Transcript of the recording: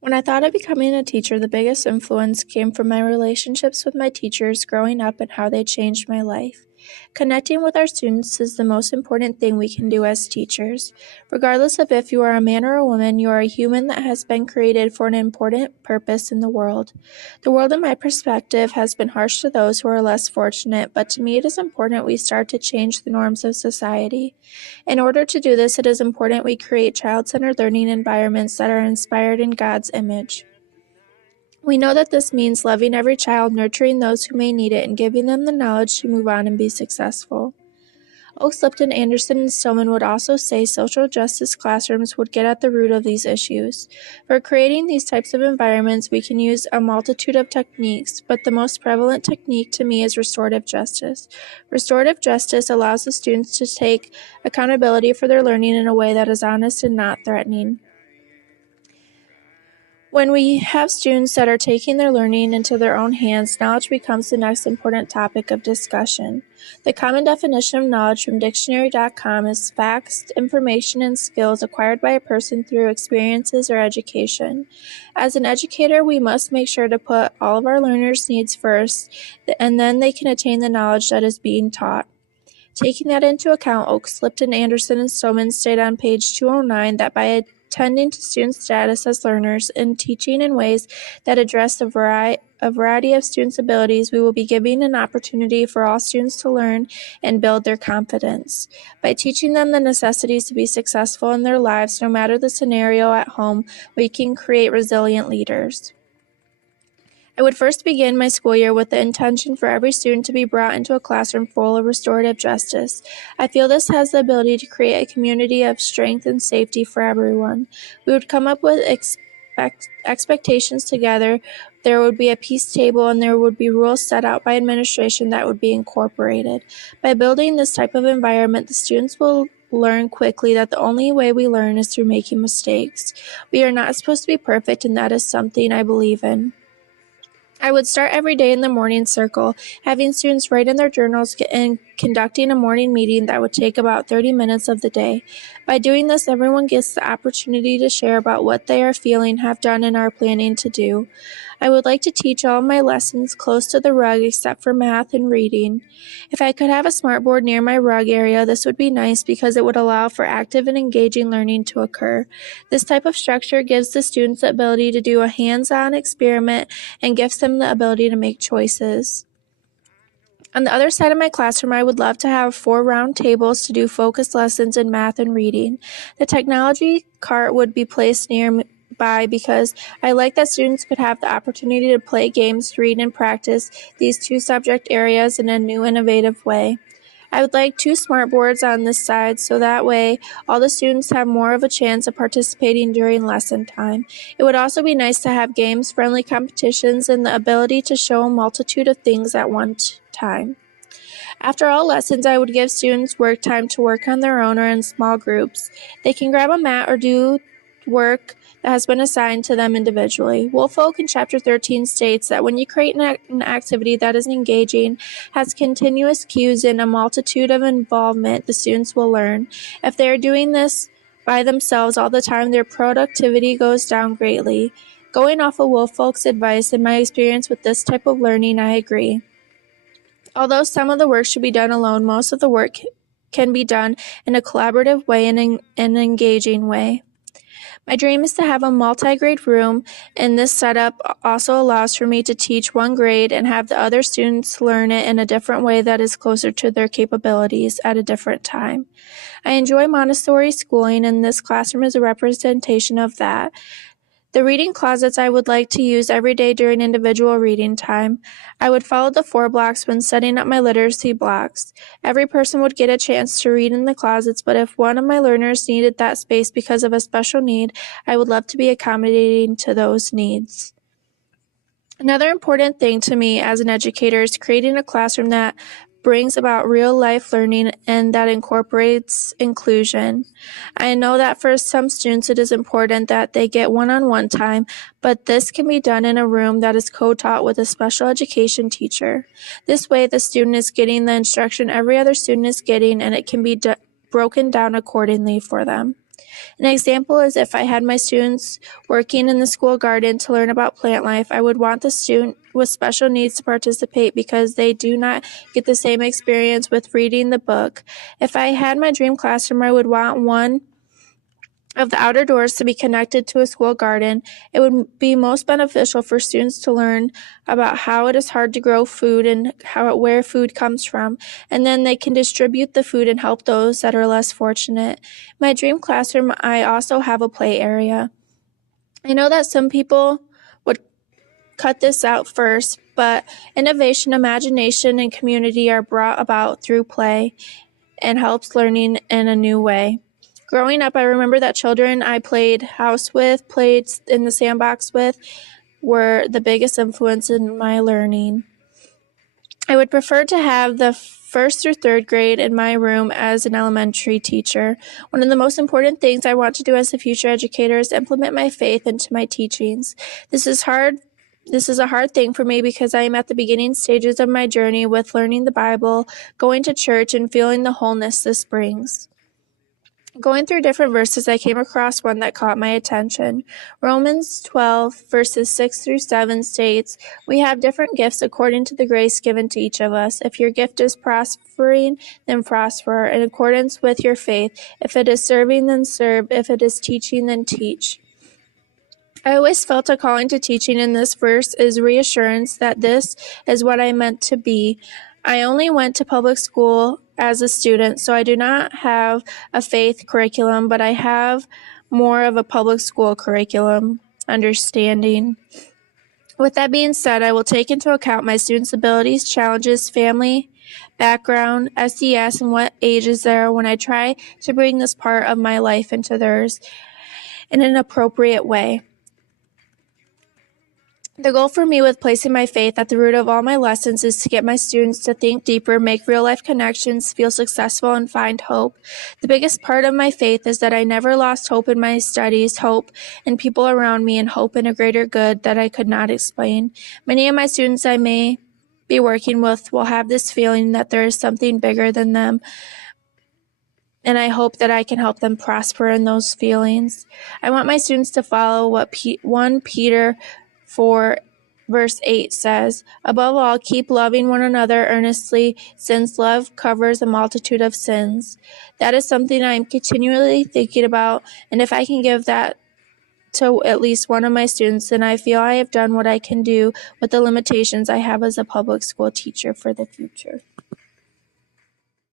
When I thought of becoming a teacher, the biggest influence came from my relationships with my teachers growing up and how they changed my life. Connecting with our students is the most important thing we can do as teachers. Regardless of if you are a man or a woman, you are a human that has been created for an important purpose in the world. The world, in my perspective, has been harsh to those who are less fortunate, but to me it is important we start to change the norms of society. In order to do this, it is important we create child-centered learning environments that are inspired in God's image. We know that this means loving every child, nurturing those who may need it, and giving them the knowledge to move on and be successful. Oakes, Lipton, Anderson, and Stillman would also say social justice classrooms would get at the root of these issues. For creating these types of environments, we can use a multitude of techniques, but the most prevalent technique to me is restorative justice. Restorative justice allows the students to take accountability for their learning in a way that is honest and not threatening. When we have students that are taking their learning into their own hands, knowledge becomes the next important topic of discussion. The common definition of knowledge from dictionary.com is facts, information, and skills acquired by a person through experiences or education. As an educator, we must make sure to put all of our learners' needs first, and then they can attain the knowledge that is being taught. Taking that into account, Oakes, Lipton, Anderson, and Stillman state on page 209 that by attending to student status as learners and teaching in ways that address a variety of students' abilities, we will be giving an opportunity for all students to learn and build their confidence. By teaching them the necessities to be successful in their lives, no matter the scenario at home, we can create resilient leaders. I would first begin my school year with the intention for every student to be brought into a classroom full of restorative justice. I feel this has the ability to create a community of strength and safety for everyone. We would come up with expectations together. There would be a peace table and there would be rules set out by administration that would be incorporated. By building this type of environment, the students will learn quickly that the only way we learn is through making mistakes. We are not supposed to be perfect, and that is something I believe in. I would start every day in the morning circle, having students write in their journals and conducting a morning meeting that would take about 30 minutes of the day. By doing this, everyone gets the opportunity to share about what they are feeling, have done, and are planning to do. I would like to teach all of my lessons close to the rug except for math and reading. If I could have a smartboard near my rug area, this would be nice because it would allow for active and engaging learning to occur. This type of structure gives the students the ability to do a hands-on experiment and gives them the ability to make choices. On the other side of my classroom, I would love to have 4 round tables to do focused lessons in math and reading. The technology cart would be placed nearby because I like that students could have the opportunity to play games, read, and practice these 2 subject areas in a new, innovative way. I would like 2 smartboards on this side so that way all the students have more of a chance of participating during lesson time. It would also be nice to have games, friendly competitions, and the ability to show a multitude of things at one time. After all lessons, I would give students work time to work on their own or in small groups. They can grab a mat or do work that has been assigned to them individually. Woolfolk in Chapter 13 states that when you create an activity that is engaging, has continuous cues, and a multitude of involvement, the students will learn. If they are doing this by themselves all the time, their productivity goes down greatly. Going off of Woolfolk's advice and my experience with this type of learning, I agree. Although some of the work should be done alone, most of the work can be done in a collaborative way and in an engaging way. My dream is to have a multi-grade room, and this setup also allows for me to teach one grade and have the other students learn it in a different way that is closer to their capabilities at a different time. I enjoy Montessori schooling, and this classroom is a representation of that. The reading closets I would like to use every day during individual reading time. I would follow the 4 blocks when setting up my literacy blocks. Every person would get a chance to read in the closets, but if one of my learners needed that space because of a special need, I would love to be accommodating to those needs. Another important thing to me as an educator is creating a classroom that brings about real-life learning and that incorporates inclusion. I know that for some students it is important that they get one-on-one time, but this can be done in a room that is co-taught with a special education teacher. This way, the student is getting the instruction every other student is getting, and it can be broken down accordingly for them. An example is if I had my students working in the school garden to learn about plant life, I would want the student with special needs to participate because they do not get the same experience with reading the book. If I had my dream classroom, I would want one of the outer doors to be connected to a school garden. It would be most beneficial for students to learn about how it is hard to grow food and where food comes from, and then they can distribute the food and help those that are less fortunate. My dream classroom, I also have a play area. I know that some people would cut this out first, but innovation, imagination, and community are brought about through play and helps learning in a new way. Growing up, I remember that children I played house with, played in the sandbox with, were the biggest influence in my learning. I would prefer to have the first through third grade in my room as an elementary teacher. One of the most important things I want to do as a future educator is implement my faith into my teachings. This is a hard thing for me because I am at the beginning stages of my journey with learning the Bible, going to church, and feeling the wholeness this brings. Going through different verses, I came across one that caught my attention. Romans 12, verses 6 through 7 states, "We have different gifts according to the grace given to each of us. If your gift is prospering, then prosper in accordance with your faith. If it is serving, then serve. If it is teaching, then teach." I always felt a calling to teaching, and this verse is reassurance that this is what I meant to be. I only went to public school as a student, so I do not have a faith curriculum, but I have more of a public school curriculum understanding. With that being said, I will take into account my students' abilities, challenges, family, background, SES, and what ages they are when I try to bring this part of my life into theirs in an appropriate way. The goal for me with placing my faith at the root of all my lessons is to get my students to think deeper, make real-life connections, feel successful, and find hope. The biggest part of my faith is that I never lost hope in my studies, hope in people around me, and hope in a greater good that I could not explain. Many of my students I may be working with will have this feeling that there is something bigger than them, and I hope that I can help them prosper in those feelings. I want my students to follow what 1 Peter 4 verse 8 says, "Above all, keep loving one another earnestly, since love covers a multitude of sins." That is something I'm continually thinking about, and if I can give that to at least one of my students, then I feel I have done what I can do with the limitations I have as a public school teacher for the future.